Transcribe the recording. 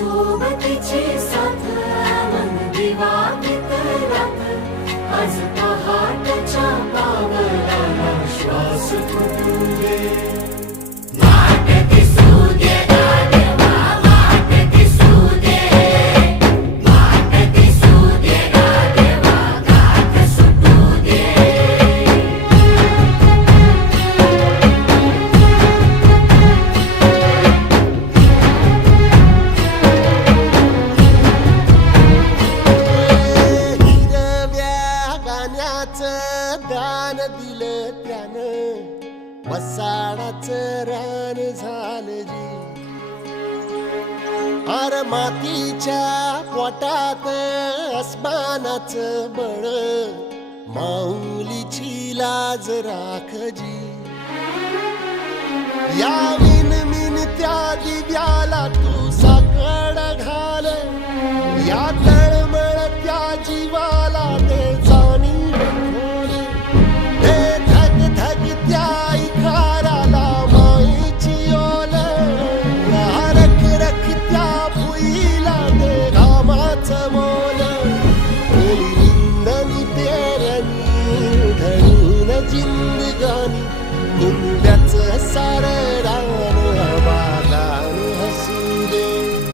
सोबतीची साथ मन दिवाळीत रात आज पहाटच्या पावलाला श्वास फुटू दे वाट दिसू दे गाढवा वाट दिसू दे वाट दिसू दे गाढवा गाठ सुटू दे दान दिलं त्यानं वसाडाचं रान झालं जी अर मातीच्या पोटात अस्मानाचं बळ माऊलीची लाज राखजी या विन त्या दिव्याला तू साकड घाल या तळमळ त्या जीवाला ते जाणीव जिंदगानी कुंब्यात